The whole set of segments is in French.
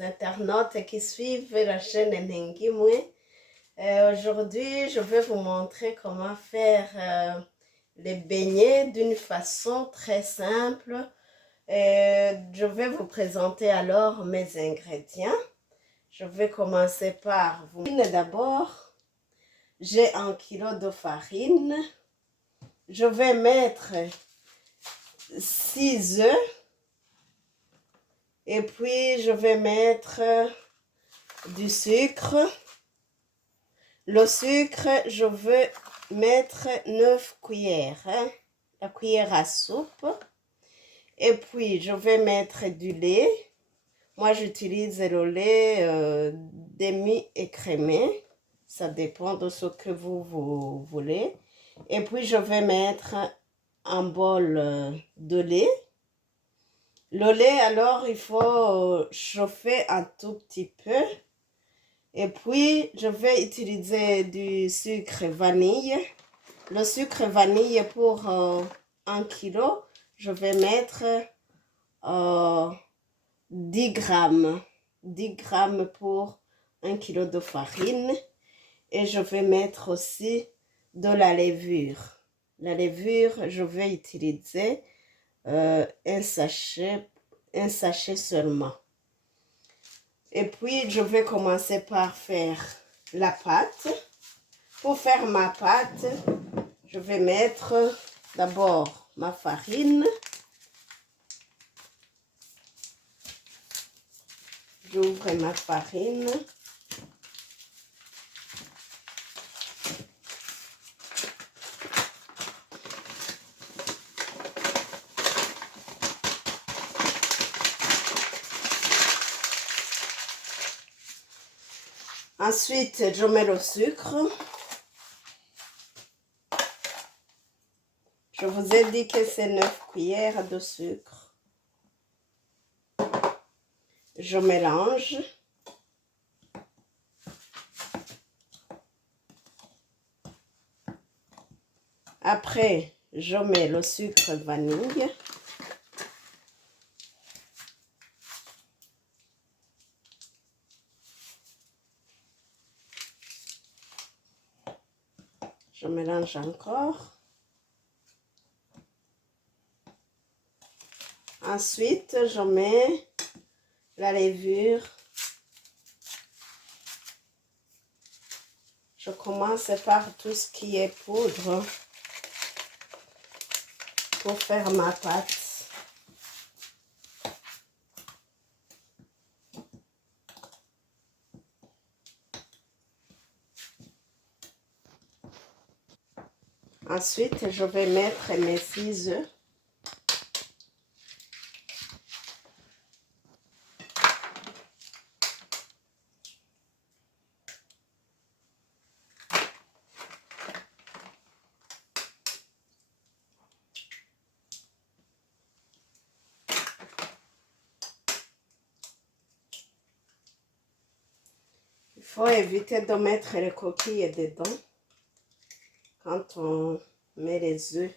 internautes qui suivent la chaîne Nengimwe. Aujourd'hui, je vais vous montrer comment faire les beignets d'une façon très simple. Je vais vous présenter alors mes ingrédients. Je vais commencer par vous. D'abord, j'ai 1 kg de farine. Je vais mettre 6 œufs. Et puis, je vais mettre du sucre. Le sucre, je veux mettre 9 cuillères, la cuillère à soupe. Et puis, je vais mettre du lait. Moi, j'utilise le lait demi-écrémé. Ça dépend de ce que vous voulez. Et puis, je vais mettre un bol de lait. Le lait, alors, il faut chauffer un tout petit peu. Et puis, je vais utiliser du sucre vanille. Le sucre vanille pour 1 kg, je vais mettre 10 grammes. 10 grammes pour 1 kg de farine. Et je vais mettre aussi de la levure. La levure, je vais utiliser un sachet seulement. Et puis, je vais commencer par faire la pâte. Pour faire ma pâte, je vais mettre d'abord ma farine. J'ouvre ma farine. Ensuite, je mets le sucre. Je vous ai dit que c'est 9 cuillères de sucre. Je mélange. Après, je mets le sucre vanille. Je mélange encore. Ensuite, je mets la levure. Je commence par tout ce qui est poudre pour faire ma pâte. Ensuite, je vais mettre mes 6 œufs. Il faut éviter de mettre les coquilles dedans quand on met les œufs.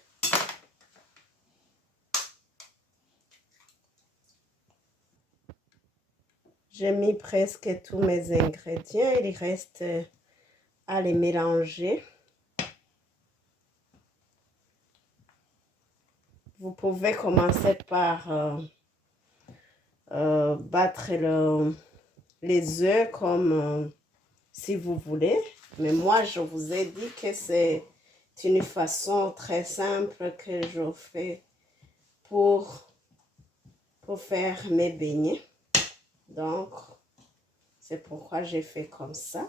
J'ai mis presque tous mes ingrédients. Il reste à les mélanger. Vous pouvez commencer par battre les œufs comme si vous voulez. Mais moi, je vous ai dit que c'est une façon très simple que je fais pour faire mes beignets. Donc, c'est pourquoi j'ai fait comme ça.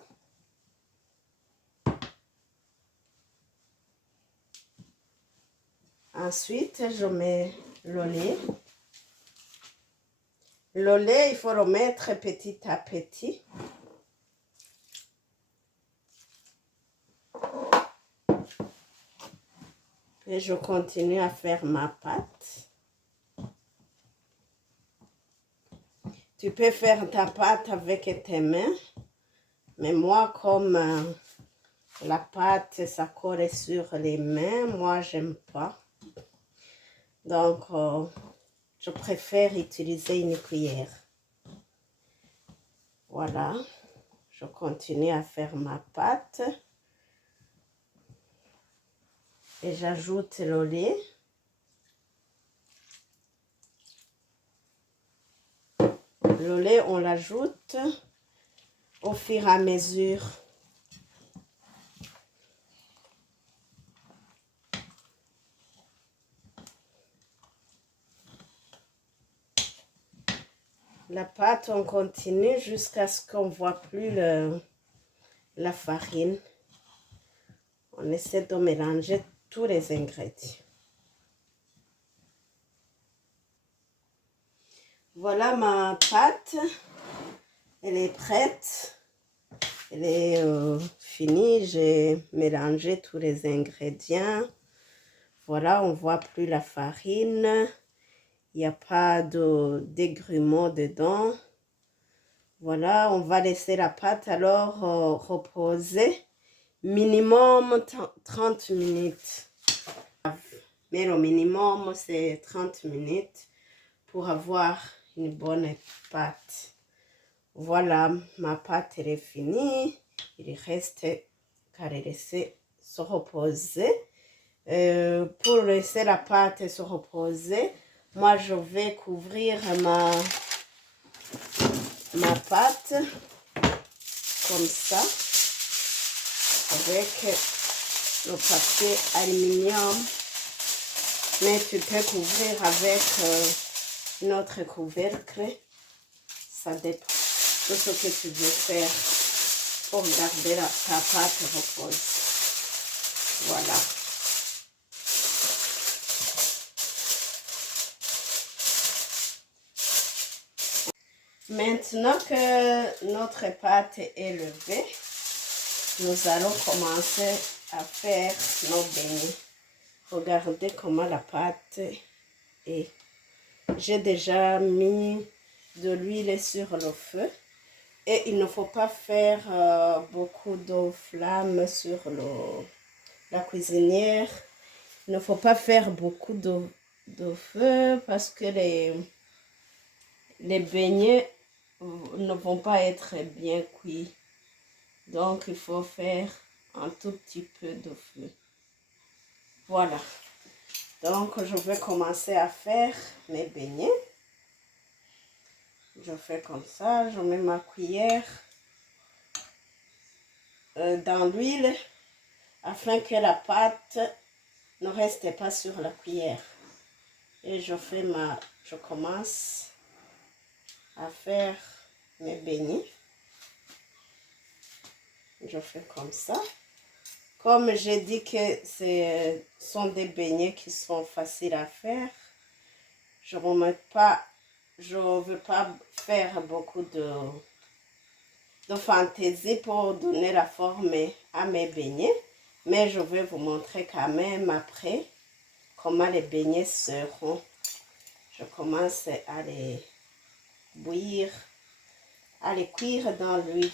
Ensuite, je mets le lait. Le lait, il faut le mettre petit à petit. Et je continue à faire ma pâte. Tu peux faire ta pâte avec tes mains. Mais moi, comme la pâte, ça colle sur les mains, moi, j'aime pas. Donc, je préfère utiliser une cuillère. Voilà, je continue à faire ma pâte. Et j'ajoute le lait. Le lait, on l'ajoute au fur et à mesure. La pâte, on continue jusqu'à ce qu'on ne voit plus la farine. On essaie de mélanger tous les ingrédients. Voilà ma pâte. Elle est prête. Elle est finie. J'ai mélangé tous les ingrédients. Voilà, on ne voit plus la farine. Il n'y a pas de dégrumeau dedans. Voilà, on va laisser la pâte alors reposer minimum 30 minutes. Mais le minimum, c'est 30 minutes pour avoir une bonne pâte. Voilà, ma pâte elle est finie. Il reste qu'à la laisser se reposer. Pour laisser la pâte se reposer, moi je vais couvrir ma pâte comme ça avec le papier aluminium, mais tu peux couvrir avec notre couvercle. Ça dépend de ce que tu veux faire pour garder ta pâte repose. Voilà. Maintenant que notre pâte est levée, nous allons commencer à faire nos beignets. Regardez comment la pâte est. J'ai déjà mis de l'huile sur le feu et il ne faut pas faire beaucoup de flammes sur la cuisinière. Il ne faut pas faire beaucoup de feu parce que les beignets ne vont pas être bien cuits. Donc, il faut faire un tout petit peu de feu. Voilà. Donc, je vais commencer à faire mes beignets. Je fais comme ça. Je mets ma cuillère dans l'huile afin que la pâte ne reste pas sur la cuillère. Et je commence à faire mes beignets. Je fais comme ça. Comme j'ai dit que ce sont des beignets qui sont faciles à faire, je ne veux pas faire beaucoup de fantaisie pour donner la forme à mes beignets, mais je vais vous montrer quand même après comment les beignets seront. Je commence à les bouillir, à les cuire dans l'huile.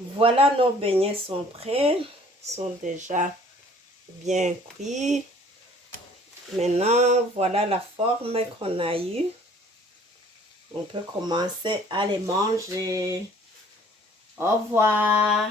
Voilà, nos beignets sont prêts, sont déjà bien cuits. Maintenant, voilà la forme qu'on a eue. On peut commencer à les manger. Au revoir.